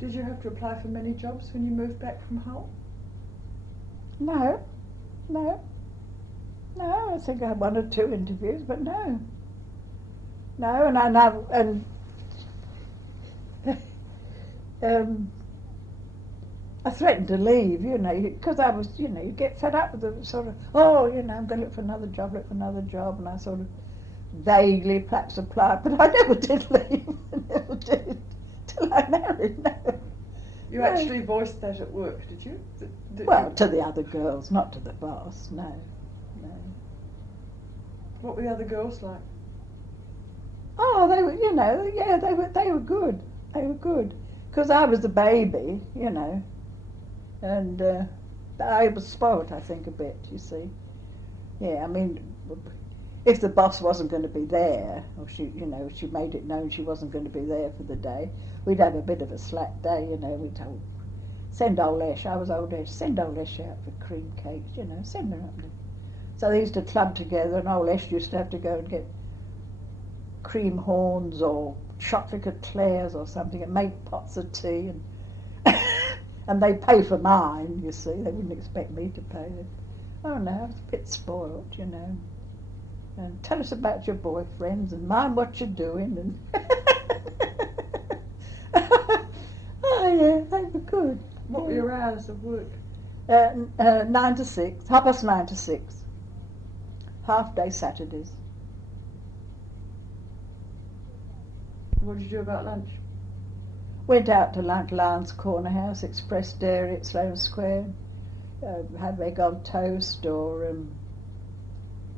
Did you have to apply for many jobs when you moved back from Hull? No. I think I had 1 or 2 interviews, but no. I threatened to leave, because I was, you get fed up with the sort of, I'm going to look for another job, and I sort of vaguely perhaps applied, but I never did leave. I never did, till I married, no. You actually voiced that at work, did you? Well, to the other girls, not to the boss, no. What were the other girls like? Oh, they were, they were good. They were good. Because I was the baby, and I was spoilt, I think, a bit, you see. Yeah, I mean, if the boss wasn't going to be there, or she made it known she wasn't going to be there for the day, we'd have a bit of a slack day, we'd send old Ash, I was old Ash, send old Ash out for cream cakes, send her up there. So they used to club together, and old Ash used to have to go and get cream horns or chocolate eclairs or something and make pots of tea, and and they pay for mine, you see. They wouldn't expect me to pay it. Oh no, I was a bit spoiled, And tell us about your boyfriends and mind what you're doing. And oh yeah, they were good. What were your hours of work? 9 to 6, 9:30 to 6. Half day Saturdays. What did you do about lunch? Went out to lunch, Lions Corner House, Express Dairy at Sloane Square. Had egg on toast or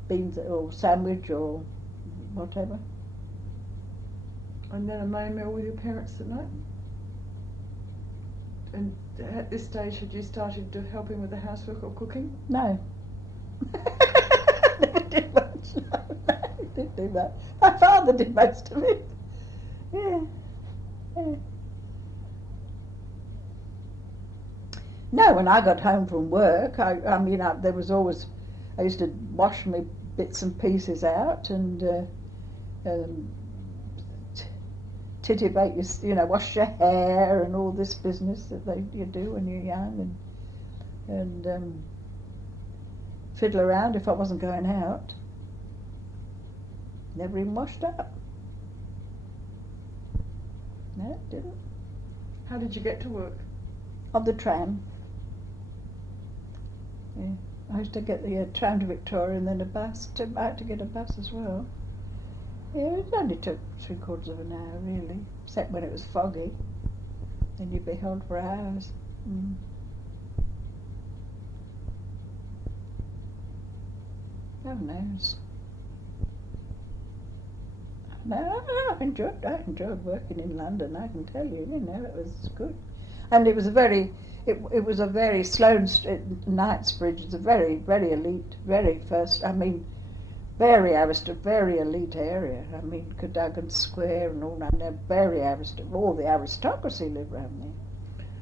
beans or sandwich or whatever. And then a main meal with your parents at night? And at this stage, had you started helping with the housework or cooking? No. Never did much. No, didn't do that. My father did most of it. Yeah. No, when I got home from work, there was always, I used to wash my bits and pieces out and titubate, wash your hair and all this business that you do when you're young, and fiddle around if I wasn't going out. Never even washed up. No, didn't. How did you get to work? On the tram. Yeah. I used to get the tram to Victoria and then a bus. I had to get a bus as well. Yeah, it only took 3/4 of an hour, really, except when it was foggy. Then you'd be held for hours. Who knows? No, I enjoyed working in London, I can tell you, it was good. And it was a very Sloane Street, Knightsbridge, it's a very, very elite, very very elite area. I mean, Cadogan Square and all that, all the aristocracy live around there.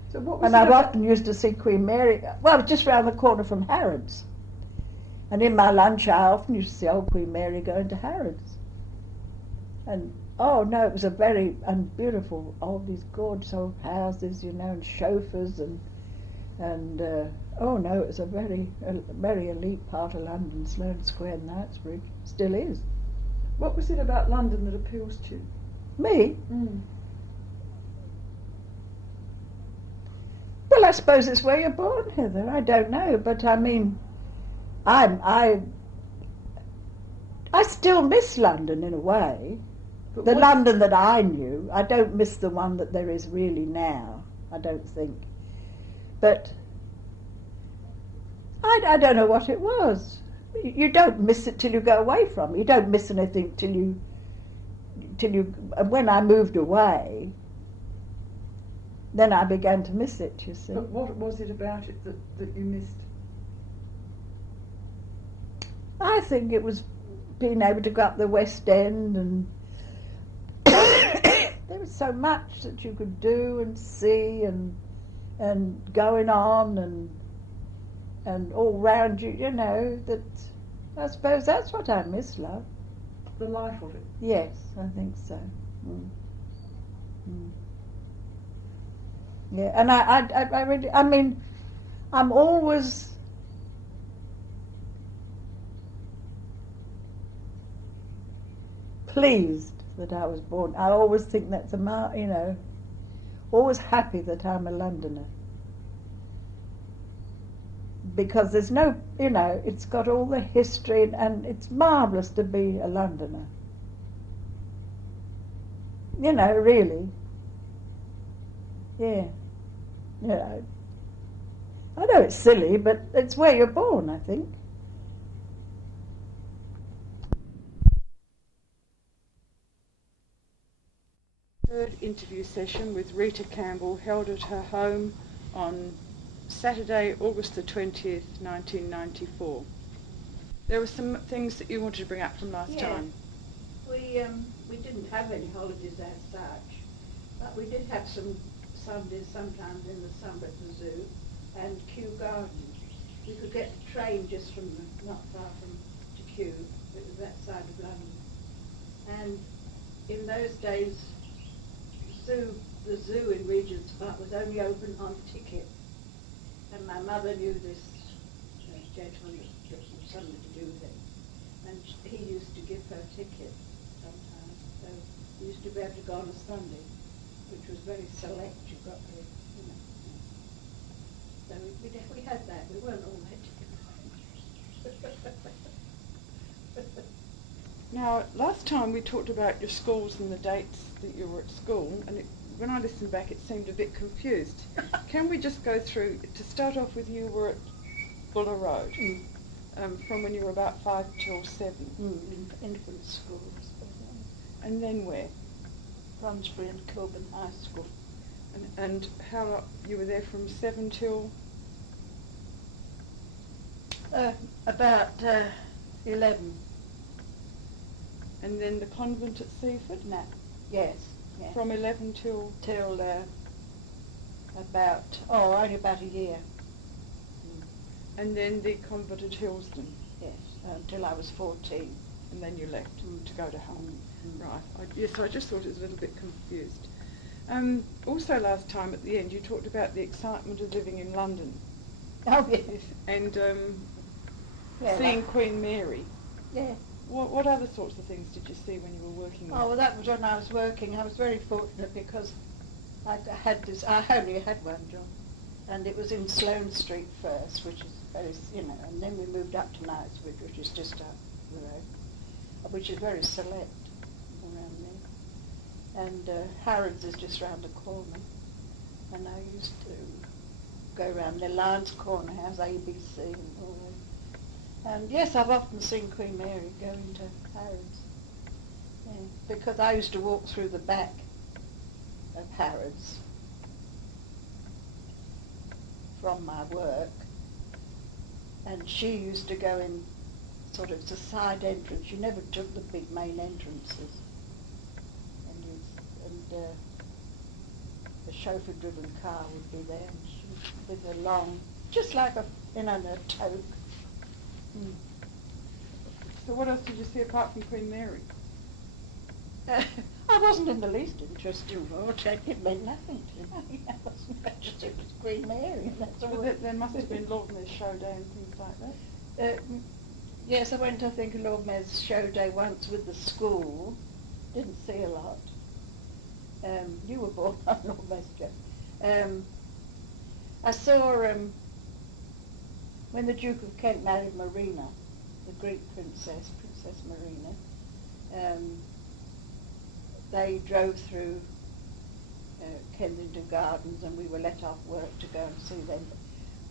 So what was and I've often used to see Queen Mary, just round the corner from Harrods. And in my lunch I often used to see old Queen Mary going to Harrods. And it was a very beautiful, all these gorgeous old houses, and chauffeurs it was a very elite part of London, Sloane Square and Knightsbridge. Still is. What was it about London that appeals to you? Me? Well, I suppose it's where you're born, Heather. I don't know, but I mean, I still miss London in a way. But the London that I knew, I don't miss the one that there is really now, I don't think. But I don't know what it was. You don't miss it till you go away from it. You don't miss anything till you. When I moved away, then I began to miss it, you see. But what was it about it that you missed? I think it was being able to go up the West End, and there was so much that you could do and see and going on and all round you, that I suppose that's what I miss, love. The life of it? Yes, I think so. Yeah, and I really, I mean, I'm always pleased that I was born. I always think that's always happy that I'm a Londoner. Because there's no, it's got all the history and it's marvellous to be a Londoner. Really. Yeah. I know it's silly, but it's where you're born, I think. Third interview session with Rita Campbell held at her home on Saturday, August the 20th, 1994. There were some things that you wanted to bring up from last time. We didn't have any holidays as such, but we did have some Sundays sometimes in the summer at the zoo and Kew Gardens. We could get the train just from not far from to Kew. It was that side of London. And in those days, the zoo in Regent's Park was only open on ticket. And my mother knew this gentleman that was something to do with it. And he used to give her a ticket sometimes. So we used to be able to go on a Sunday, which was very select. You got there, So we had that. We weren't all that together. Now, last time we talked about your schools and the dates that you were at school, and when I listened back it seemed a bit confused. Can we just go through, to start off with, you were at Buller Road, from when you were about 5 till 7. Infant schools. And then where? Brunsbury and Kilburn High School. And how long, you were there from 7 till? About 11. And then the convent at Seaford? No. Yes. From 11 till? Till only about a year. And then the convent at Hillsden? Yes, until I was 14. And then you left to go to home? Right. Yes, I just thought it was a little bit confused. Also last time at the end you talked about the excitement of living in London. Oh, yes. And seeing Queen Mary. Yeah. What other sorts of things did you see when you were working there? Oh, well, that was when I was working. I was very fortunate because I only had one job. And it was in Sloane Street first, which is very, and then we moved up to Knightsbridge, which is just up the road, which is very select around there. And Harrods is just round the corner. And I used to go round the Lions Corner House, ABC, and all that. And yes, I've often seen Queen Mary going to Harrods. Yeah, because I used to walk through the back of Harrods from my work, and she used to go in sort of the side entrance. She never took the big main entrances. And the chauffeur-driven car would be there, and she, with a long, just like a toque. So what else did you see apart from Queen Mary? I wasn't in the least interested in Royal Check. It meant nothing to me. I wasn't interested in Queen Mary. That's all. But there must have been Lord Mayor's show day and things like that. Yes, I went, I think, to Lord Mayor's show day once with the school. Didn't see a lot. You were born on Lord Mayor's show. I saw when the Duke of Kent married Marina, the Greek princess, Princess Marina. They drove through Kensington Gardens, and we were let off work to go and see them.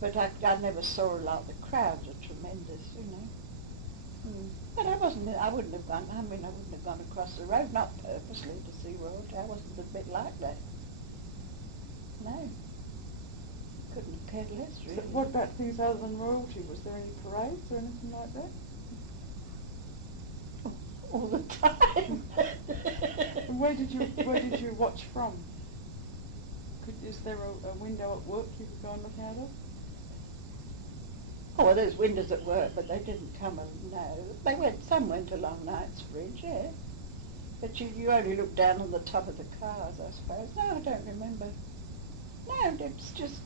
But I never saw a lot. The crowds are tremendous, But I wouldn't have gone. I wouldn't have gone across the road, not purposely to see royalty. I wasn't a bit like that. No. Couldn't have cared less, really. So what about things other than royalty? Was there any parades or anything like that? All the time. And where did you watch from? Is there a window at work you could go and look out of? Oh, well, there's windows at work, but they didn't come some went along Knightsbridge, yeah. But you only look down on the top of the cars, I suppose. No, I don't remember. No, it's just,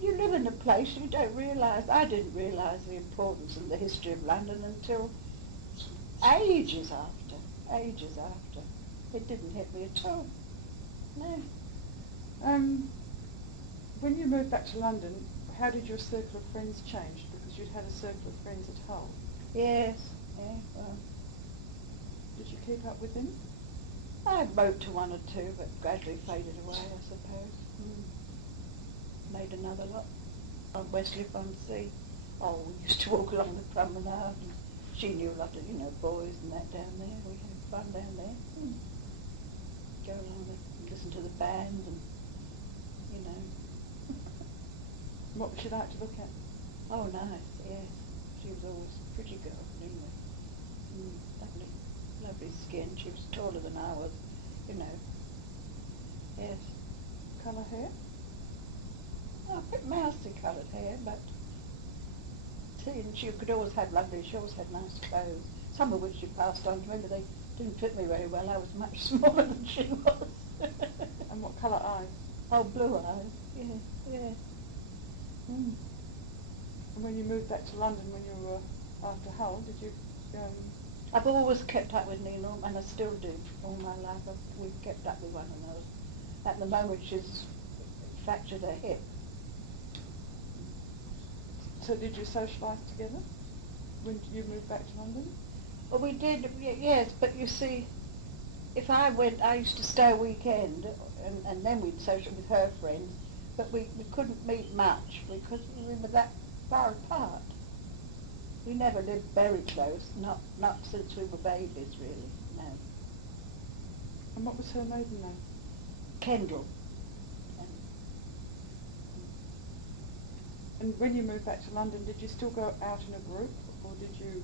you live in a place you don't realise. I didn't realise the importance and the history of London until ages after, ages after. It didn't hit me at all. No. When you moved back to London, how did your circle of friends change? Because you'd had a circle of friends at Hull. Yes, yeah, well, Did you keep up with them? I wrote to one or two, but gradually faded away, I suppose. Made another lot on Wesley-on-Sea. Oh, we used to walk along the promenade, and she knew a lot of, boys and that down there. We had fun down there. Go along and listen to the band and, What would you like to look at? Oh, nice, yes. She was always a pretty girl, anyway. Lovely, lovely skin. She was taller than I was, Yes. Colour hair? Oh, a bit mousy coloured hair, but and she could always have she always had nice clothes, some of which she passed on to me, but they didn't fit me very well. I was much smaller than she was. And what colour eyes? Oh, blue eyes, yes, yes. And when you moved back to London when you were after Hull, did you I've always kept up with Nina, and I still do all my life. We've kept up with one another. At the moment, she's fractured her hip. So did you socialise together when you moved back to London? Well, we did, yes, but you see, if I went, I used to stay a weekend, and then we'd social with her friends, but we couldn't meet much because we were that far apart. We never lived very close, not since we were babies, really, no. And what was her maiden name? Kendall. And when you moved back to London, did you still go out in a group, or did you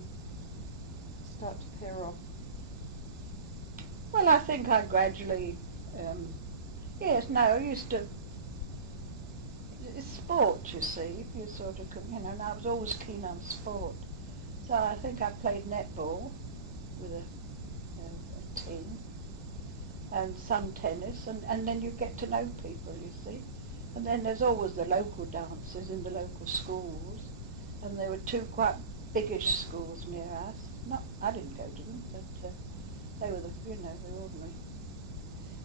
start to pair off? Well, I think I gradually, I used to, it's sport, you see, you sort of, and I was always keen on sport. So I think I played netball with a team, and some tennis, and then you get to know people, you see. And then there's always the local dances in the local schools, and there were two quite biggish schools near us. I didn't go to them, but they were the ordinary.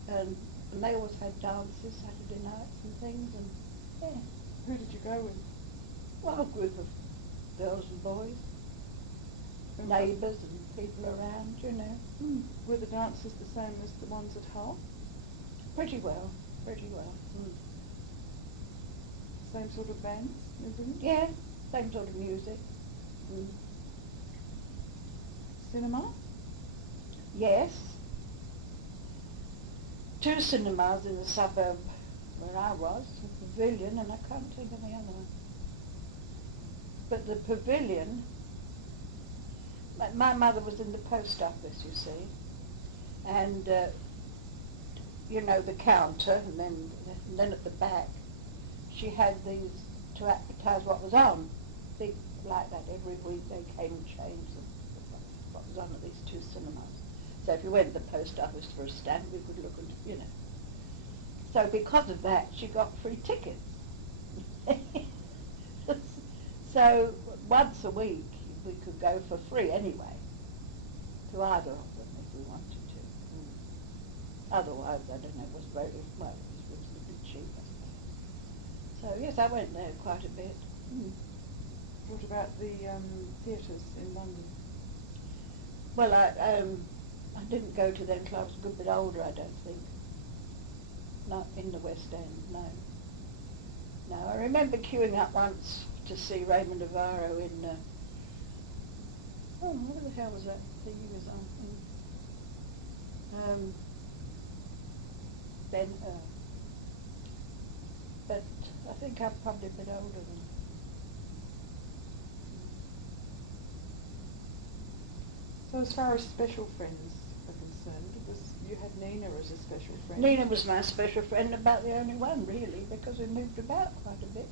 And they always had dances Saturday nights and things, and yeah. Who did you go with? Well, a group of girls and boys, neighbours and people around, Were the dances the same as the ones at Hull? Pretty well, pretty well. Same sort of bands, everything? Yeah, same sort of music. Cinema? Yes. 2 cinemas in the suburb where I was, the Pavilion, and I can't think of the other one. But the Pavilion, my mother was in the post office, you see, and the counter, and then at the back, she had these to advertise what was on. Big like that every week they came and changed what was on at these 2 cinemas. So if you went to the post office for a stand, we could look and So because of that, she got free tickets. So once a week we could go for free anyway to either of them if we wanted to. Otherwise, I don't know, it was very well. It was a bit cheap, I suppose. So yes, I went there quite a bit. What about the theatres in London? Well, I didn't go to them until I was a good bit older, I don't think. Not in the West End, no. No, I remember queuing up once to see Raymond Navarro in, what the hell was that thing he was on? Ben-Hur. But I think I'm probably a bit older than. So as far as special friends are concerned, you had Nina as a special friend? Nina was my special friend, about the only one, really, because we moved about quite a bit,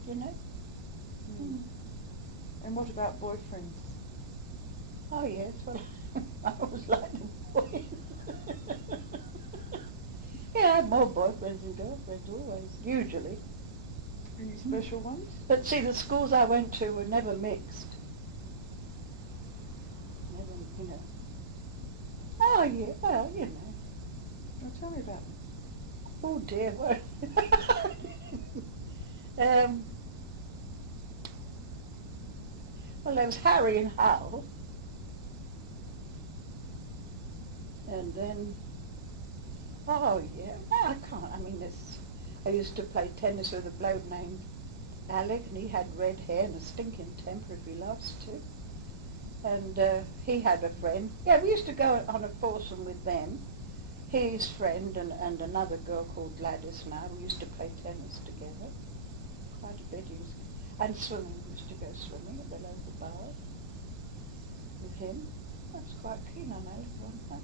And what about boyfriends? Oh, yes, well, I always liked the boys. Yeah, I had more boyfriends than girlfriends always, usually. Any special ones? But see, the schools I went to were never mixed. Never, you know. Oh yeah, well, you know. Well, tell me about them. Oh dear, what? Well, there was Harry and Hal, and then, oh yeah, no, I can't, I mean, I used to play tennis with a bloke named Alec, and he had red hair and a stinking temper if he loves to. And he had a friend. Yeah, we used to go on a foursome with them. His friend and another girl called Gladys now. We used to play tennis together. Quite a bit. And swimming. We used to go swimming at the local bar with him. I was quite keen on that at one time.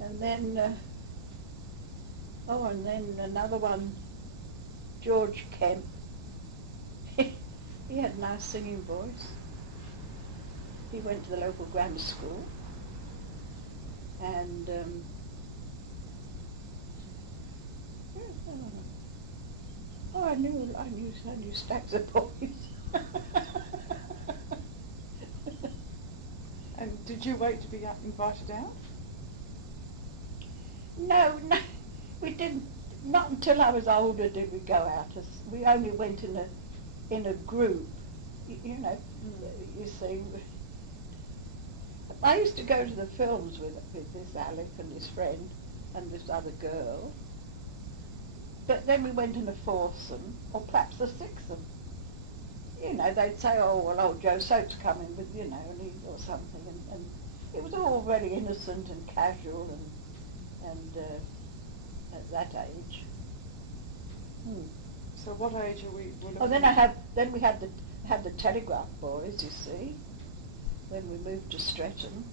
And then, and then another one, George Kemp. He had a nice singing voice. He went to the local grammar school. And, I knew stacks of boys. And did you wait to be invited out? No, we didn't. Not until I was older did we go out. We only went in a group. You know, you see. I used to go to the films with this Alec and his friend and this other girl. But then we went in a foursome, or perhaps a sixsome. You know, they'd say, oh, well, old Joe Soap's coming with, you know, or something. And it was all very innocent and casual and at that age. So what age are we? Oh, then we had the Telegraph Boys, you see. When we moved to Streatham,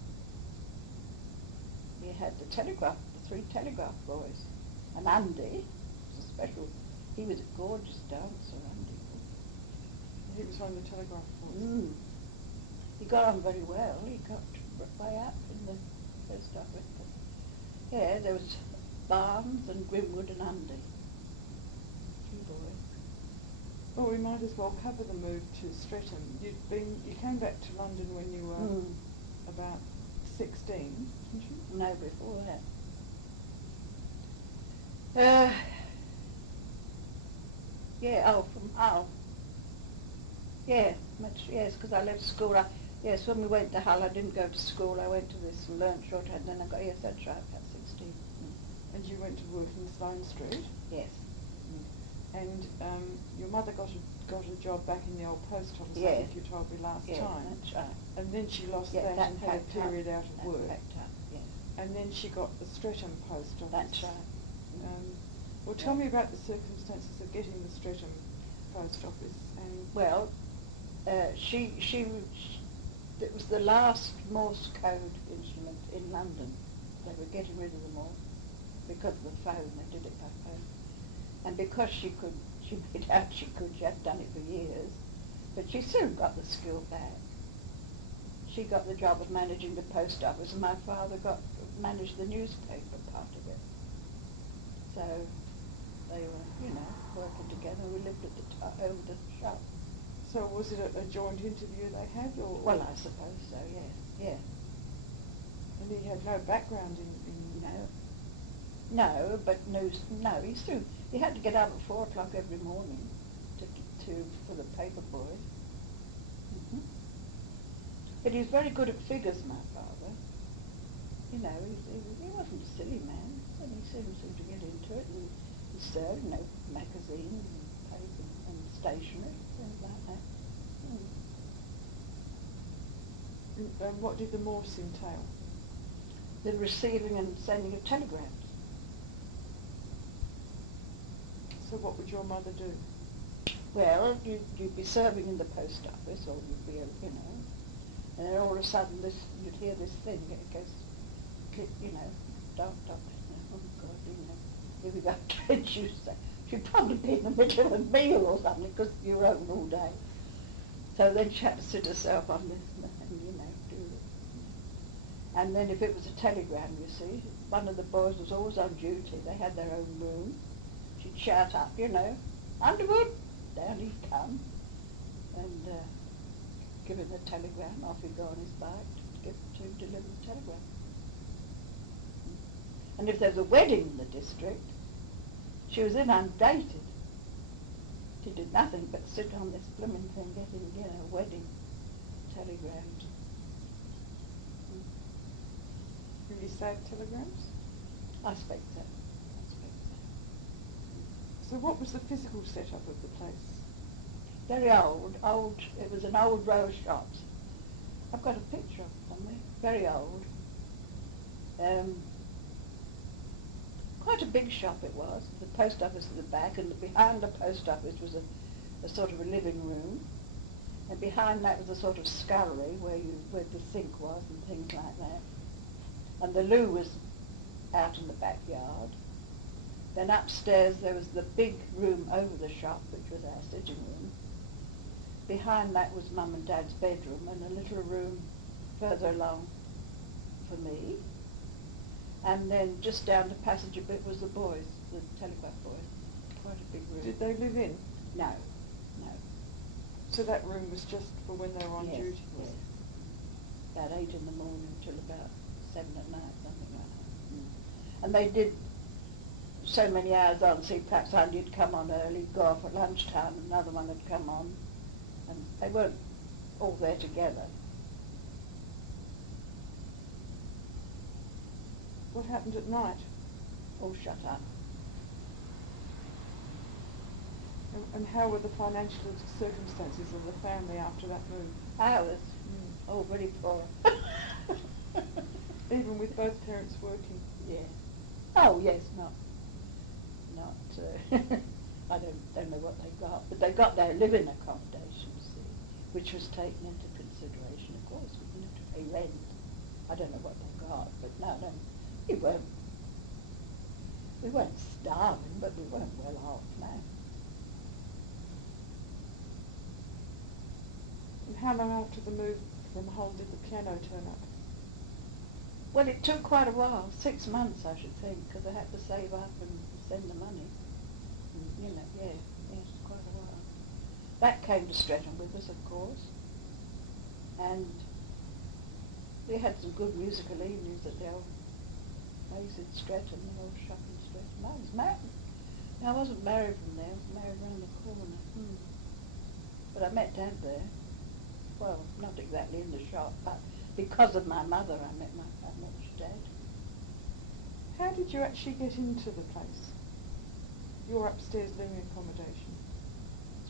we had the three Telegraph Boys. And Andy was a special, he was a gorgeous dancer, Andy. He was on the Telegraph Boys. He got on very well. He got way up in the post office. Yeah, there was Barnes and Grimwood and Andy. Two boys. Well, we might as well cover the move to Streatham. You came back to London when you were about 16, didn't you? No, before that. From Hull. Yeah, yes, because I left school. Yes, when we went to Hull, I didn't go to school. I went to this and learnt short, and then I got, yes, that's right, about 16. And you went to work in Sloane Street? Yes. And your mother got a job back in the old post office, I Yeah. think you told me last time. That's right. And then she lost Yeah, that that and had a packed up. period out of That work. packed up, yes. And then she got the Streatham post office. That's right. Well, tell me about the circumstances of getting the Streatham post office. And Well, it was the last Morse code instrument in London. They were getting rid of them all because of the phone. They did it by phone. And because she made out she had done it for years, but she soon got the skill back. She got the job of managing the post office, and my father managed the newspaper part of it. So they were, you know, working together. We lived at the over the shop. so was it a joint interview they had, or? Well, I suppose so. Yes, yeah. And he had no background in. No, but no. He had to get up at 4 o'clock every morning for the paper boy. But he was very good at figures, my father. You know, he wasn't a silly man, and he seemed to get into it. And he served, you know, magazines and paper and stationery, things like that. And what did the Morse entail? The receiving and sending of telegrams. So what would your mother do? Well, you'd be serving in the post office, or you'd be, you know, and then all of a sudden you'd hear this thing, it goes, click, you know, dot, dot, oh God, you know, here we go, and she'd probably be in the middle of a meal or something, because you're open all day. So then she had to sit herself on this and you know, do And then if it was a telegram, you see, one of the boys was always on duty. They had their own room. She'd shout up, you know, Underwood, down he'd come, and give him the telegram. Off he'd go on his bike to deliver the telegram. And if there was a wedding in the district, she was inundated. She did nothing but sit on this blooming thing getting, you know, wedding telegrams. Really sad telegrams? I expect so. So what was the physical setup of the place? Very old, it was an old row of shops. I've got a picture of it somewhere. Very old. Quite a big shop it was. The post office at the back, and behind the post office was a sort of a living room. And behind that was a sort of scullery where the sink was and things like that. And the loo was out in the backyard. Then upstairs there was the big room over the shop, which was our sitting room. Behind that was Mum and Dad's bedroom, and a little room further along for me. And then just down the passage a bit was the boys, the telegraph boys. Quite a big room. Did they live in? No. So that room was just for when they were on duty? Yes. About 8 in the morning till about 7 at night, something like that. And they did so many hours on, see, perhaps one would come on early, go off at lunchtime, and another one would come on, and they weren't all there together. What happened at night? All shut up. And how were the financial circumstances of the family after that move? Ours? Oh, very poor. Even with both parents working? Yeah. Oh, yes, not I don't know what they got, but they got their living accommodation, see, which was taken into consideration, of course. We didn't have to pay rent. I don't know what they got, but no, we weren't starving, but we weren't well off, no. And how long after the move from Hull did the piano turn up? Well, it took quite a while, 6 months, I should think, because I had to save up and send the money. And, you know, yes, quite a while. That came to Streatham with us, of course. And we had some good musical evenings at the old place in Streatham, the old shop in Streatham. I was married. No, I wasn't married from there. I was married round the corner. But I met Dad there. Well, not exactly in the shop, but because of my mother, I met Dad. How did you actually get into the place? Your upstairs living accommodation?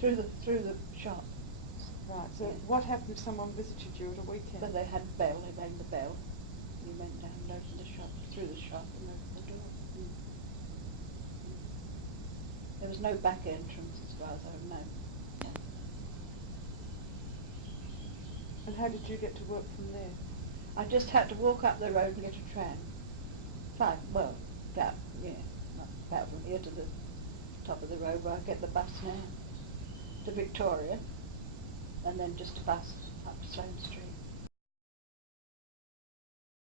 Through the shop. Right, so what happened if someone visited you at a weekend? But they had a bell, they rang the bell. You went down and opened the shop, through the shop and opened the door. There was no back entrance as far as I know. And how did you get to work from there? I just had to walk up the road and get a tram. Not about from here to the top of the road where I get the bus now, to Victoria, and then just a bus up to Sloane Street.